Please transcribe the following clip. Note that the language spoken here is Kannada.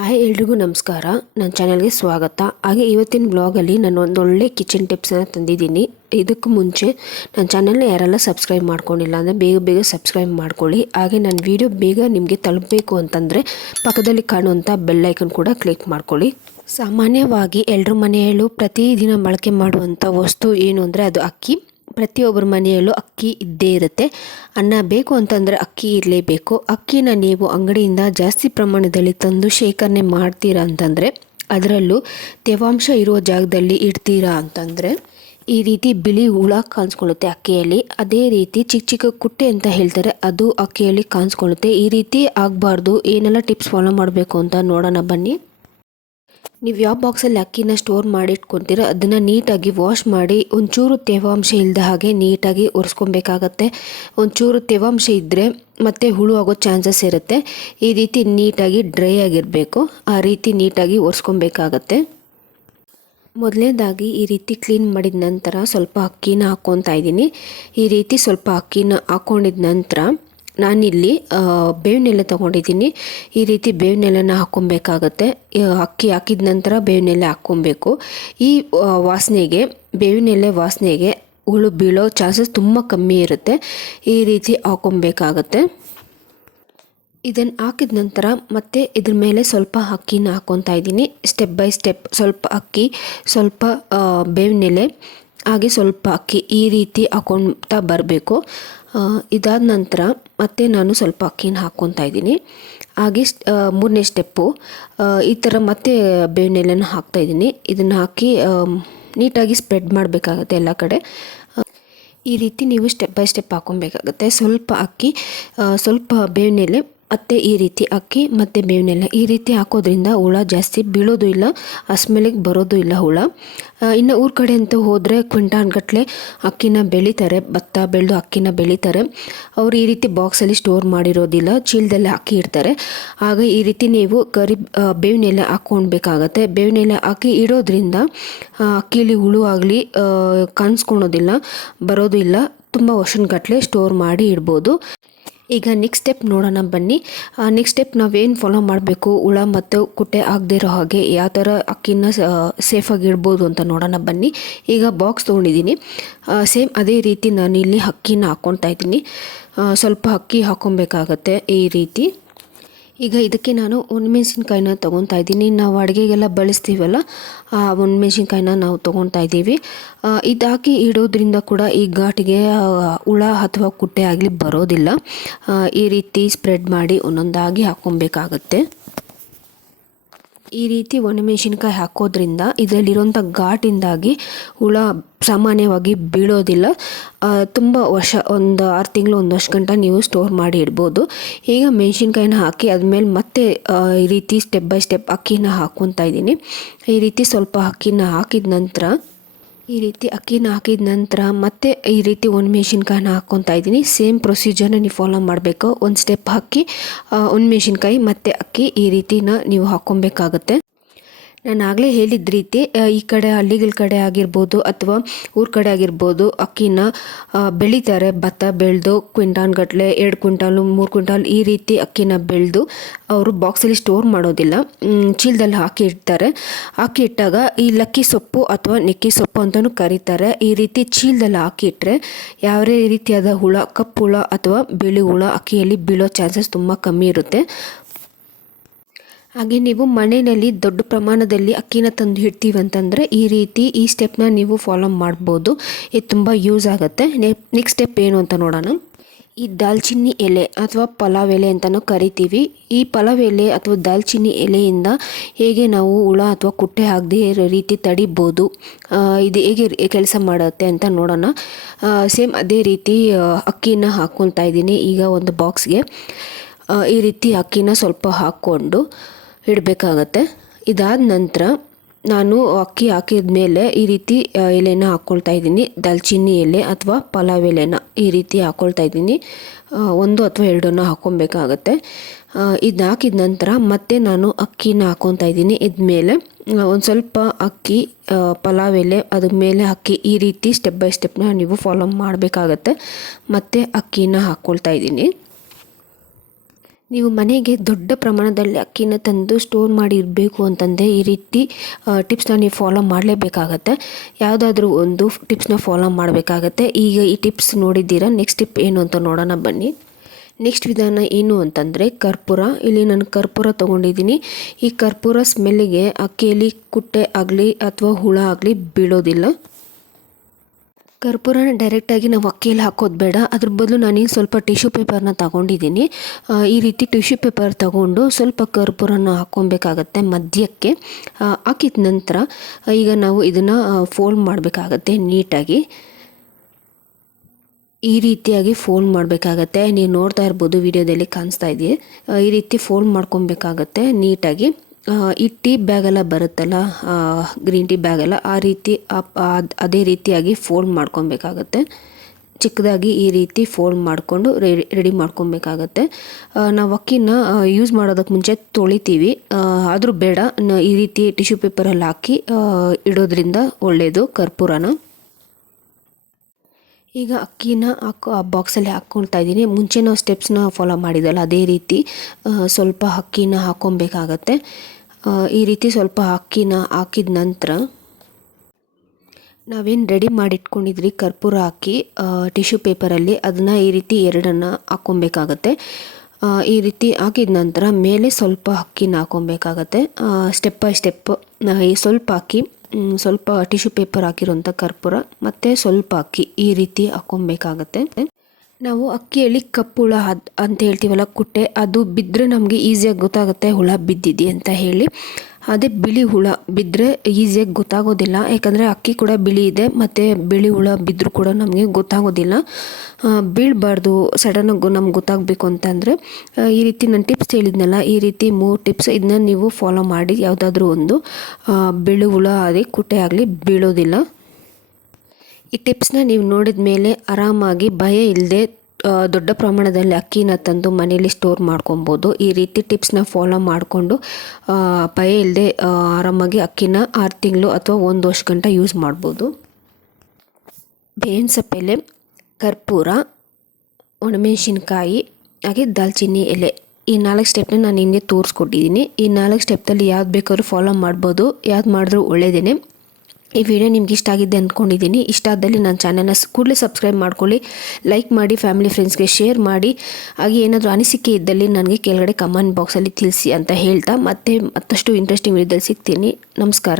ಹಾಯ್ ಎಲ್ರಿಗೂ ನಮಸ್ಕಾರ. ನನ್ನ ಚಾನಲ್ಗೆ ಸ್ವಾಗತ. ಹಾಗೆ ಇವತ್ತಿನ ಬ್ಲಾಗಲ್ಲಿ ನಾನು ಒಂದು ಒಳ್ಳೆ ಕಿಚನ್ ಟಿಪ್ಸನ್ನು ತಂದಿದ್ದೀನಿ. ಇದಕ್ಕೂ ಮುಂಚೆ ನನ್ನ ಚಾನಲ್ನ ಯಾರೆಲ್ಲ ಸಬ್ಸ್ಕ್ರೈಬ್ ಮಾಡ್ಕೊಂಡಿಲ್ಲ ಅಂದರೆ ಬೇಗ ಬೇಗ ಸಬ್ಸ್ಕ್ರೈಬ್ ಮಾಡ್ಕೊಳ್ಳಿ. ಹಾಗೆ ನನ್ನ ವಿಡಿಯೋ ಬೇಗ ನಿಮಗೆ ತಲುಪಬೇಕು ಅಂತಂದರೆ ಪಕ್ಕದಲ್ಲಿ ಕಾಣುವಂಥ ಬೆಲ್ಲೈಕನ್ ಕೂಡ ಕ್ಲಿಕ್ ಮಾಡ್ಕೊಳ್ಳಿ. ಸಾಮಾನ್ಯವಾಗಿ ಎಲ್ಲರೂ ಮನೆಯಲ್ಲೂ ಪ್ರತಿದಿನ ಬಳಕೆ ಮಾಡುವಂಥ ವಸ್ತು ಏನು ಅಂದರೆ ಅದು ಅಕ್ಕಿ. ಪ್ರತಿಯೊಬ್ಬರ ಮನೆಯಲ್ಲೂ ಅಕ್ಕಿ ಇದ್ದೇ ಇರುತ್ತೆ. ಅನ್ನ ಬೇಕು ಅಂತಂದರೆ ಅಕ್ಕಿ ಇರಲೇಬೇಕು. ಅಕ್ಕಿನ ನೀವು ಅಂಗಡಿಯಿಂದ ಜಾಸ್ತಿ ಪ್ರಮಾಣದಲ್ಲಿ ತಂದು ಶೇಖರಣೆ ಮಾಡ್ತೀರಾ ಅಂತಂದರೆ ಅದರಲ್ಲೂ ತೇವಾಂಶ ಇರುವ ಜಾಗದಲ್ಲಿ ಇಡ್ತೀರಾ ಅಂತಂದರೆ ಈ ರೀತಿ ಬಿಳಿ ಹುಳ ಕಾಣಿಸ್ಕೊಳ್ಳುತ್ತೆ ಅಕ್ಕಿಯಲ್ಲಿ. ಅದೇ ರೀತಿ ಚಿಕ್ಕ ಚಿಕ್ಕ ಕುಟ್ಟೆ ಅಂತ ಹೇಳ್ತಾರೆ ಅದು ಅಕ್ಕಿಯಲ್ಲಿ ಕಾಣಿಸ್ಕೊಳ್ಳುತ್ತೆ. ಈ ರೀತಿ ಆಗಬಾರ್ದು. ಏನೆಲ್ಲ ಟಿಪ್ಸ್ ಫಾಲೋ ಮಾಡಬೇಕು ಅಂತ ನೋಡೋಣ ಬನ್ನಿ. ನೀವು ಯಾವ ಬಾಕ್ಸಲ್ಲಿ ಅಕ್ಕಿನ ಸ್ಟೋರ್ ಮಾಡಿ ಇಟ್ಕೊತೀರೋ ಅದನ್ನು ನೀಟಾಗಿ ವಾಶ್ ಮಾಡಿ, ಒಂಚೂರು ತೇವಾಂಶ ಇಲ್ಲದ ಹಾಗೆ ನೀಟಾಗಿ ಒರೆಸ್ಕೊಬೇಕಾಗತ್ತೆ. ಒಂಚೂರು ತೇವಾಂಶ ಇದ್ದರೆ ಮತ್ತೆ ಹುಳು ಆಗೋ ಚಾನ್ಸಸ್ ಇರುತ್ತೆ. ಈ ರೀತಿ ನೀಟಾಗಿ ಡ್ರೈ ಆಗಿರಬೇಕು. ಆ ರೀತಿ ನೀಟಾಗಿ ಒರೆಸ್ಕೊಬೇಕಾಗತ್ತೆ. ಮೊದಲನೇದಾಗಿ ಈ ರೀತಿ ಕ್ಲೀನ್ ಮಾಡಿದ ನಂತರ ಸ್ವಲ್ಪ ಅಕ್ಕಿನ ಹಾಕ್ಕೊತಾ ಇದ್ದೀನಿ. ಈ ರೀತಿ ಸ್ವಲ್ಪ ಅಕ್ಕಿನ ಹಾಕ್ಕೊಂಡಿದ ನಂತರ ನಾನಿಲ್ಲಿ ಬೇವಿನೆಲೆ ತೊಗೊಂಡಿದ್ದೀನಿ. ಈ ರೀತಿ ಬೇವಿನೆಲೆನ ಹಾಕ್ಕೊಬೇಕಾಗತ್ತೆ. ಅಕ್ಕಿ ಹಾಕಿದ ನಂತರ ಬೇವಿನೆಲೆ ಹಾಕ್ಕೊಬೇಕು. ಈ ವಾಸನೆಗೆ ಬೇವಿನೆಲೆ ವಾಸನೆಗೆ ಹುಳು ಬೀಳೋ ಚಾನ್ಸಸ್ ತುಂಬ ಕಮ್ಮಿ ಇರುತ್ತೆ. ಈ ರೀತಿ ಹಾಕ್ಕೊಬೇಕಾಗತ್ತೆ. ಇದನ್ನು ಹಾಕಿದ ನಂತರ ಮತ್ತೆ ಇದ್ರ ಮೇಲೆ ಸ್ವಲ್ಪ ಅಕ್ಕಿನ ಹಾಕ್ಕೊತಾ ಇದ್ದೀನಿ. ಸ್ಟೆಪ್ ಬೈ ಸ್ಟೆಪ್ ಸ್ವಲ್ಪ ಅಕ್ಕಿ, ಸ್ವಲ್ಪ ಬೇವಿನೆಲೆ, ಹಾಗೆ ಸ್ವಲ್ಪ ಅಕ್ಕಿ ಈ ರೀತಿ ಹಾಕ್ಕೊತಾ ಬರಬೇಕು. ಇದಾದ ನಂತರ ಮತ್ತೆ ನಾನು ಸ್ವಲ್ಪ ಅಕ್ಕಿನ ಹಾಕ್ಕೊತಾ ಇದ್ದೀನಿ. ಹಾಗೆ ಮೂರನೇ ಸ್ಟೆಪ್ಪು ಈ ಥರ ಮತ್ತೆ ಬೇವಿನೆಲೆನ ಹಾಕ್ತಾಯಿದ್ದೀನಿ ಇದನ್ನು ಹಾಕಿ ನೀಟಾಗಿ ಸ್ಪ್ರೆಡ್ ಮಾಡಬೇಕಾಗುತ್ತೆ ಎಲ್ಲ ಕಡೆ. ಈ ರೀತಿ ನೀವು ಸ್ಟೆಪ್ ಬೈ ಸ್ಟೆಪ್ ಹಾಕ್ಕೊಬೇಕಾಗುತ್ತೆ. ಸ್ವಲ್ಪ ಅಕ್ಕಿ ಸ್ವಲ್ಪ ಬೇವಿನೆಲೆ ಮತ್ತು ಈ ರೀತಿ ಅಕ್ಕಿ ಮತ್ತು ಬೇವಿನೆಲ್ಲ ಈ ರೀತಿ ಹಾಕೋದ್ರಿಂದ ಹುಳ ಜಾಸ್ತಿ ಬೀಳೋದು ಇಲ್ಲ, ಆ ಸ್ಮೆಲಿಗೆ ಬರೋದು ಇಲ್ಲ ಹುಳ. ಇನ್ನು ಊರ ಕಡೆ ಅಂತ ಹೋದರೆ ಕ್ವಿಂಟಾನ್ಗಟ್ಟಲೆ ಅಕ್ಕಿನ ಬೆಳೀತಾರೆ, ಭತ್ತ ಬೆಳೆದು ಅಕ್ಕಿನ ಬೆಳೀತಾರೆ. ಅವರು ಈ ರೀತಿ ಬಾಕ್ಸಲ್ಲಿ ಸ್ಟೋರ್ ಮಾಡಿರೋದಿಲ್ಲ, ಚೀಲದಲ್ಲಿ ಅಕ್ಕಿ ಇಡ್ತಾರೆ. ಆಗ ಈ ರೀತಿ ನೀವು ಕರಿ ಬೇವಿನೆಲೆ ಹಾಕ್ಕೊಳ್ಬೇಕಾಗತ್ತೆ. ಬೇವಿನೆಲೆ ಹಾಕಿ ಇಡೋದ್ರಿಂದ ಅಕ್ಕಿಲಿ ಹುಳು ಆಗಲಿ ಕಾಣಿಸ್ಕೊಳೋದಿಲ್ಲ ಬರೋದು ಇಲ್ಲ ತುಂಬ ವರ್ಷಗಟ್ಟಲೆ ಸ್ಟೋರ್ ಮಾಡಿ ಇಡ್ಬೋದು. ಈಗ ನೆಕ್ಸ್ಟ್ ಸ್ಟೆಪ್ ನೋಡೋಣ ಬನ್ನಿ. ನೆಕ್ಸ್ಟ್ ಸ್ಟೆಪ್ ನಾವೇನು ಫಾಲೋ ಮಾಡಬೇಕು? ಹುಳ ಮತ್ತು ಕುಟ್ಟೆ ಆಗದಿರೋ ಇರೋ ಹಾಗೆ ಯಾವ ಥರ ಅಕ್ಕಿನ ಸೇಫಾಗಿ ಇಡ್ಬೋದು ಅಂತ ನೋಡೋಣ ಬನ್ನಿ. ಈಗ ಬಾಕ್ಸ್ ತೊಗೊಂಡಿದ್ದೀನಿ. ಸೇಮ್ ಅದೇ ರೀತಿ ನಾನು ಇಲ್ಲಿ ಅಕ್ಕಿನ ಹಾಕ್ಕೊಳ್ತಾ ಇದ್ದೀನಿ. ಸ್ವಲ್ಪ ಅಕ್ಕಿ ಹಾಕ್ಕೊಬೇಕಾಗತ್ತೆ ಈ ರೀತಿ. ಈಗ ಇದಕ್ಕೆ ನಾನು ಒಣಮೆಣಸಿನ್ಕಾಯಿನ ತೊಗೊತಾ ಇದ್ದೀನಿ. ನಾವು ಅಡುಗೆಗೆಲ್ಲ ಬಳಸ್ತೀವಲ್ಲ, ಆ ಒಣಮೆಣಸಿನ್ಕಾಯಿನ ನಾವು ತೊಗೊತಾ ಇದ್ದೀವಿ. ಇದು ಹಾಕಿ ಇಡೋದ್ರಿಂದ ಕೂಡ ಈ ಘಾಟಿಗೆ ಹುಳ ಅಥವಾ ಕುಟ್ಟೆ ಆಗಲಿ ಬರೋದಿಲ್ಲ. ಈ ರೀತಿ ಸ್ಪ್ರೆಡ್ ಮಾಡಿ ಒಂದೊಂದಾಗಿ ಹಾಕ್ಕೊಬೇಕಾಗತ್ತೆ. ಈ ರೀತಿ ಒಣಮೆಣಸಿನ್ಕಾಯಿ ಹಾಕೋದ್ರಿಂದ ಇದರಲ್ಲಿರುವಂಥ ಘಾಟಿಂದಾಗಿ ಹುಳ ಸಾಮಾನ್ಯವಾಗಿ ಬೀಳೋದಿಲ್ಲ. ತುಂಬ ವರ್ಷ, ಒಂದು ಆರು ತಿಂಗಳು, ಒಂದು ವರ್ಷ ಗಂಟ ನೀವು ಸ್ಟೋರ್ ಮಾಡಿ ಇಡ್ಬೋದು. ಈಗ ಮೆಣಸಿನ್ಕಾಯಿನ ಹಾಕಿ ಆದಮೇಲೆ ಮತ್ತೆ ಈ ರೀತಿ ಸ್ಟೆಪ್ ಬೈ ಸ್ಟೆಪ್ ಅಕ್ಕಿನ ಹಾಕ್ಕೊತಾ ಇದ್ದೀನಿ. ಈ ರೀತಿ ಸ್ವಲ್ಪ ಅಕ್ಕಿನ ಹಾಕಿದ ನಂತರ ಈ ರೀತಿ ಅಕ್ಕಿನ ಹಾಕಿದ ನಂತರ ಮತ್ತೆ ಈ ರೀತಿ ಒಂದು ಮೆಣಸಿನ್ಕಾಯಿನ ಹಾಕ್ಕೊತಾ ಇದ್ದೀನಿ. ಸೇಮ್ ಪ್ರೊಸೀಜರ್ನ ನೀವು ಫಾಲೋ ಮಾಡಬೇಕು. ಒಂದು ಸ್ಟೆಪ್ ಹಾಕಿ ಒಂದು ಮೆಣಸಿನ್ಕಾಯಿ ಮತ್ತು ಅಕ್ಕಿ ಈ ರೀತಿನ ನೀವು ಹಾಕ್ಕೊಬೇಕಾಗತ್ತೆ. ನಾನು ಆಗಲೇ ಹೇಳಿದ ರೀತಿ ಈ ಕಡೆ ಹಳ್ಳಿಗಳ ಕಡೆ ಆಗಿರ್ಬೋದು ಅಥವಾ ಊರ ಕಡೆ ಆಗಿರ್ಬೋದು ಅಕ್ಕಿನ ಬೆಳೀತಾರೆ. ಭತ್ತ ಬೆಳೆದು ಕ್ವಿಂಟಾನ್ಗಟ್ಟಲೆ ಎರಡು ಕ್ವಿಂಟಾಲು, ಮೂರು ಕ್ವಿಂಟಾಲ್ ಈ ರೀತಿ ಅಕ್ಕಿನ ಬೆಳೆದು ಅವರು ಬಾಕ್ಸಲ್ಲಿ ಸ್ಟೋರ್ ಮಾಡೋದಿಲ್ಲ. ಚೀಲದಲ್ಲಿ ಹಾಕಿ ಇಡ್ತಾರೆ. ಹಾಕಿ ಇಟ್ಟಾಗ ಈ ಲಕ್ಕಿ ಸೊಪ್ಪು ಅಥವಾ ನೆಕ್ಕಿ ಸೊಪ್ಪು ಅಂತಲೂ ಕರೀತಾರೆ. ಈ ರೀತಿ ಚೀಲದಲ್ಲಿ ಹಾಕಿಟ್ರೆ ಯಾವುದೇ ರೀತಿಯಾದ ಹುಳ, ಕಪ್ಪು ಹುಳ ಅಥವಾ ಬಿಳಿ ಹುಳ ಅಕ್ಕಿಯಲ್ಲಿ ಬೀಳೋ ಚಾನ್ಸಸ್ ತುಂಬ ಕಮ್ಮಿ ಇರುತ್ತೆ. ಹಾಗೆ ನೀವು ಮನೆಯಲ್ಲಿ ದೊಡ್ಡ ಪ್ರಮಾಣದಲ್ಲಿ ಅಕ್ಕಿನ ತಂದು ಇಡ್ತೀವಿ ಅಂತಂದರೆ ಈ ರೀತಿ ಈ ಸ್ಟೆಪ್ನ ನೀವು ಫಾಲೋ ಮಾಡ್ಬೋದು. ಇದು ತುಂಬ ಯೂಸ್ ಆಗುತ್ತೆ. ನೆಕ್ಸ್ಟ್ ಸ್ಟೆಪ್ ಏನು ಅಂತ ನೋಡೋಣ. ಈ ದಾಲ್ಚಿನ್ನಿ ಎಲೆ ಅಥವಾ ಪಲಾವ್ ಎಲೆ ಅಂತಲೂ ಕರಿತೀವಿ. ಈ ಪಲಾವ್ ಎಲೆ ಅಥವಾ ದಾಲ್ಚಿನ್ನಿ ಎಲೆಯಿಂದ ಹೇಗೆ ನಾವು ಹುಳ ಅಥವಾ ಕುಟ್ಟೆ ಆಗದೆ ಇರೋ ರೀತಿ ತಡಿಬೋದು ಇದು ಹೇಗೆ ಕೆಲಸ ಮಾಡುತ್ತೆ ಅಂತ ನೋಡೋಣ. ಸೇಮ್ ಅದೇ ರೀತಿ ಅಕ್ಕಿನ ಹಾಕ್ಕೊತಾ ಇದ್ದೀನಿ ಈಗ ಒಂದು ಬಾಕ್ಸ್ಗೆ ಈ ರೀತಿ ಅಕ್ಕಿನ ಸ್ವಲ್ಪ ಹಾಕ್ಕೊಂಡು ಇಡಬೇಕಾಗತ್ತೆ. ಇದಾದ ನಂತರ ನಾನು ಅಕ್ಕಿ ಹಾಕಿದ ಮೇಲೆ ಈ ರೀತಿ ಎಲೆನ ಹಾಕ್ಕೊಳ್ತಾ ಇದ್ದೀನಿ. ದಾಲ್ಚಿನ್ನಿ ಎಲೆ ಅಥವಾ ಪಲಾವ್ ಎಲೆನ ಈ ರೀತಿ ಹಾಕ್ಕೊಳ್ತಾ ಇದ್ದೀನಿ. ಒಂದು ಅಥವಾ ಎರಡನ್ನು ಹಾಕ್ಕೊಬೇಕಾಗತ್ತೆ ಇದು ಹಾಕಿದ ನಂತರ ಮತ್ತೆ ನಾನು ಅಕ್ಕಿನ ಹಾಕ್ಕೊತಾ ಇದ್ದೀನಿ. ಇದ್ಮೇಲೆ ಒಂದು ಸ್ವಲ್ಪ ಅಕ್ಕಿ ಪಲಾವ್ ಎಲೆ ಅದ್ರ ಮೇಲೆ ಅಕ್ಕಿ ಈ ರೀತಿ ಸ್ಟೆಪ್ ಬೈ ಸ್ಟೆಪ್ನ ನೀವು ಫಾಲೋ ಮಾಡಬೇಕಾಗತ್ತೆ. ಮತ್ತು ಅಕ್ಕಿನ ಹಾಕ್ಕೊಳ್ತಾ ಇದ್ದೀನಿ. ನೀವು ಮನೆಗೆ ದೊಡ್ಡ ಪ್ರಮಾಣದಲ್ಲಿ ಅಕ್ಕಿನ ತಂದು ಸ್ಟೋರ್ ಮಾಡಿ ಇರಬೇಕು ಅಂತಂದರೆ ಈ ರೀತಿ ಟಿಪ್ಸ್ನ ನೀವು ಫಾಲೋ ಮಾಡಲೇಬೇಕಾಗತ್ತೆ. ಯಾವುದಾದ್ರೂ ಒಂದು ಟಿಪ್ಸ್ನ ಫಾಲೋ ಮಾಡಬೇಕಾಗತ್ತೆ. ಈಗ ಈ ಟಿಪ್ಸ್ ನೋಡಿದ್ದೀರಾ? ನೆಕ್ಸ್ಟ್ ಟಿಪ್ ಏನು ಅಂತ ನೋಡೋಣ ಬನ್ನಿ. ನೆಕ್ಸ್ಟ್ ವಿಧಾನ ಏನು ಅಂತಂದರೆ ಕರ್ಪೂರ. ಇಲ್ಲಿ ನಾನು ಕರ್ಪೂರ ತೊಗೊಂಡಿದ್ದೀನಿ. ಈ ಕರ್ಪೂರ ಸ್ಮೆಲ್ಲಿಗೆ ಅಕ್ಕಿಯಲ್ಲಿ ಕುಟ್ಟೆ ಆಗಲಿ ಅಥವಾ ಹುಳ ಆಗಲಿ ಬೀಳೋದಿಲ್ಲ. ಕರ್ಪೂರನ ಡೈರೆಕ್ಟಾಗಿ ನಾವು ಅಕ್ಕಿಯಲ್ಲಿ ಹಾಕೋದು ಬೇಡ. ಅದ್ರ ಬದಲು ನಾನೀಗ ಸ್ವಲ್ಪ ಟಿಶ್ಯೂ ಪೇಪರ್ನ ತಗೊಂಡಿದ್ದೀನಿ. ಈ ರೀತಿ ಟಿಶ್ಯೂ ಪೇಪರ್ ತಗೊಂಡು ಸ್ವಲ್ಪ ಕರ್ಪೂರನ ಹಾಕ್ಕೊಬೇಕಾಗತ್ತೆ ಮಧ್ಯಕ್ಕೆ. ಹಾಕಿದ ನಂತರ ಈಗ ನಾವು ಇದನ್ನು ಫೋಲ್ಡ್ ಮಾಡಬೇಕಾಗತ್ತೆ ನೀಟಾಗಿ. ಈ ರೀತಿಯಾಗಿ ಫೋಲ್ಡ್ ಮಾಡಬೇಕಾಗತ್ತೆ. ನೀವು ನೋಡ್ತಾ ಇರ್ಬೋದು, ವಿಡಿಯೋದಲ್ಲಿ ಕಾಣಿಸ್ತಾ ಇದೆಯೇ. ಈ ರೀತಿ ಫೋಲ್ಡ್ ಮಾಡ್ಕೊಬೇಕಾಗತ್ತೆ ನೀಟಾಗಿ. ಈ ಟೀ ಬ್ಯಾಗೆಲ್ಲ ಬರುತ್ತಲ್ಲ ಗ್ರೀನ್ ಟೀ ಬ್ಯಾಗೆಲ್ಲ, ಆ ರೀತಿ ಅದ್- ರೀತಿಯಾಗಿ ಫೋಲ್ಡ್ ಮಾಡ್ಕೊಬೇಕಾಗತ್ತೆ. ಚಿಕ್ಕದಾಗಿ ಈ ರೀತಿ ಫೋಲ್ಡ್ ಮಾಡಿಕೊಂಡು ರೆಡಿ ರೆಡಿ ಮಾಡ್ಕೊಬೇಕಾಗತ್ತೆ. ನಾವು ಅಕ್ಕಿನ ಯೂಸ್ ಮಾಡೋದಕ್ಕೆ ಮುಂಚೆ ತೊಳಿತೀವಿ. ಆದರೂ ಬೇಡ ಈ ರೀತಿ ಟಿಶ್ಯೂ ಪೇಪರಲ್ಲಿ ಹಾಕಿ ಇಡೋದ್ರಿಂದ ಒಳ್ಳೆಯದು ಕರ್ಪೂರನ. ಈಗ ಅಕ್ಕಿನ ಹಾಕೋ ಆ ಬಾಕ್ಸಲ್ಲಿ ಹಾಕ್ಕೊಳ್ತಾ ಇದ್ದೀನಿ. ಮುಂಚೆ ನಾವು ಸ್ಟೆಪ್ಸ್ನ ಫಾಲೋ ಮಾಡಿದಲ್ಲ ಅದೇ ರೀತಿ ಸ್ವಲ್ಪ ಅಕ್ಕಿನ ಹಾಕ್ಕೊಬೇಕಾಗತ್ತೆ ಈ ರೀತಿ ಸ್ವಲ್ಪ ಅಕ್ಕಿನ ಹಾಕಿದ ನಂತರ ನಾವೇನು ರೆಡಿ ಮಾಡಿಟ್ಕೊಂಡಿದ್ರಿ? ಕರ್ಪೂರ ಹಾಕಿ ಟಿಶ್ಯೂ ಪೇಪರಲ್ಲಿ ಅದನ್ನು ಈ ರೀತಿ ಎರಡನ್ನು ಹಾಕ್ಕೊಬೇಕಾಗತ್ತೆ ಈ ರೀತಿ ಹಾಕಿದ ನಂತರ ಮೇಲೆ ಸ್ವಲ್ಪ ಅಕ್ಕಿನ ಹಾಕ್ಕೊಬೇಕಾಗತ್ತೆ ಸ್ಟೆಪ್ ಬೈ ಸ್ಟೆಪ್ ಸ್ವಲ್ಪ ಹಾಕಿ ಸ್ವಲ್ಪ ಟಿಶ್ಯೂ ಪೇಪರ್ ಹಾಕಿರೋಂಥ ಕರ್ಪೂರ, ಮತ್ತು ಸ್ವಲ್ಪ ಅಕ್ಕಿ ಈ ರೀತಿ ಹಾಕ್ಕೊಬೇಕಾಗತ್ತೆ. ನಾವು ಅಕ್ಕಿಯಲ್ಲಿ ಕಪ್ಪು ಹುಳ ಅಂತ ಹೇಳ್ತೀವಲ್ಲ, ಕುಟ್ಟೆ, ಅದು ಬಿದ್ದರೆ ನಮಗೆ ಈಸಿಯಾಗಿ ಗೊತ್ತಾಗುತ್ತೆ ಹುಳ ಬಿದ್ದಿದೆ ಅಂತ ಹೇಳಿ. ಅದೇ ಬಿಳಿ ಹುಳ ಬಿದ್ದರೆ ಈಸಿಯಾಗಿ ಗೊತ್ತಾಗೋದಿಲ್ಲ. ಯಾಕಂದರೆ ಅಕ್ಕಿ ಕೂಡ ಬಿಳಿ ಇದೆ, ಮತ್ತು ಬಿಳಿ ಹುಳ ಬಿದ್ದರೂ ಕೂಡ ನಮಗೆ ಗೊತ್ತಾಗೋದಿಲ್ಲ. ಬೀಳಬಾರ್ದು ಸಡನ್ನಾಗಿ ನಮ್ಗೆ ಗೊತ್ತಾಗಬೇಕು ಅಂತಂದರೆ ಈ ರೀತಿ ನಾನು ಟಿಪ್ಸ್ ಹೇಳಿದ್ನಲ್ಲ, ಈ ರೀತಿ ಮೂರು ಟಿಪ್ಸ್ ಇದನ್ನ ನೀವು ಫಾಲೋ ಮಾಡಿ, ಯಾವುದಾದ್ರೂ ಒಂದು ಬಿಳಿ ಹುಳ ಆಗಲಿ ಕುಟ್ಟೆ ಆಗಲಿ ಬೀಳೋದಿಲ್ಲ. ಈ ಟಿಪ್ಸ್ನ ನೀವು ನೋಡಿದ ಮೇಲೆ ಆರಾಮಾಗಿ ಭಯ ಇಲ್ಲದೆ ದೊಡ್ಡ ಪ್ರಮಾಣದಲ್ಲಿ ಅಕ್ಕಿನ ತಂದು ಮನೇಲಿ ಸ್ಟೋರ್ ಮಾಡ್ಕೊಬೋದು. ಈ ರೀತಿ ಟಿಪ್ಸ್ನ ಫಾಲೋ ಮಾಡಿಕೊಂಡು ಭಯ ಇಲ್ಲದೆ ಆರಾಮಾಗಿ ಅಕ್ಕಿನ ಆರು ತಿಂಗಳು ಅಥವಾ ಒಂದು ವರ್ಷ ಗಂಟ ಯೂಸ್ ಮಾಡ್ಬೋದು. ಬೇವಿನ ಸೊಪ್ಪೆಲೆ ಕರ್ಪೂರ, ಒಣಮೆಣಸಿನ್ಕಾಯಿ, ಹಾಗೆ ದಾಲ್ಚಿನ್ನಿ ಎಲೆ. ಈ ನಾಲ್ಕು ಸ್ಟೆಪ್ನ ನಾನು ನಿಮಗೆ ತೋರಿಸ್ಕೊಟ್ಟಿದ್ದೀನಿ. ಈ ನಾಲ್ಕು ಸ್ಟೆಪ್ದಲ್ಲಿ ಯಾವ್ದು ಬೇಕಾದ್ರೂ ಫಾಲೋ ಮಾಡ್ಬೋದು. ಯಾವ್ದು ಮಾಡಿದ್ರೂ ಒಳ್ಳೆಯದೇ ಈ ವಿಡಿಯೋ ನಿಮ್ಗೆ ಇಷ್ಟ ಆಗಿದೆ ಅಂದ್ಕೊಂಡಿದ್ದೀನಿ. ಇಷ್ಟ ಆದಲ್ಲಿ ನನ್ನ ಚಾನಲ್ನ ಕೂಡಲೇ ಸಬ್ಸ್ಕ್ರೈಬ್ ಮಾಡ್ಕೊಳ್ಳಿ. ಲೈಕ್ ಮಾಡಿ ಫ್ಯಾಮಿಲಿ ಫ್ರೆಂಡ್ಸ್ಗೆ ಶೇರ್ ಮಾಡಿ. ಹಾಗೆ ಏನಾದರೂ ಅನಿಸಿಕೆ ಇದ್ದಲ್ಲಿ ನನಗೆ ಕೆಳಗಡೆ ಕಮೆಂಟ್ ಬಾಕ್ಸಲ್ಲಿ ತಿಳಿಸಿ ಅಂತ ಹೇಳ್ತಾ ಮತ್ತೆ ಮತ್ತಷ್ಟು ಇಂಟ್ರೆಸ್ಟಿಂಗ್ ವಿಡಿಯೋದಲ್ಲಿ ಸಿಗ್ತೀನಿ. ನಮಸ್ಕಾರ.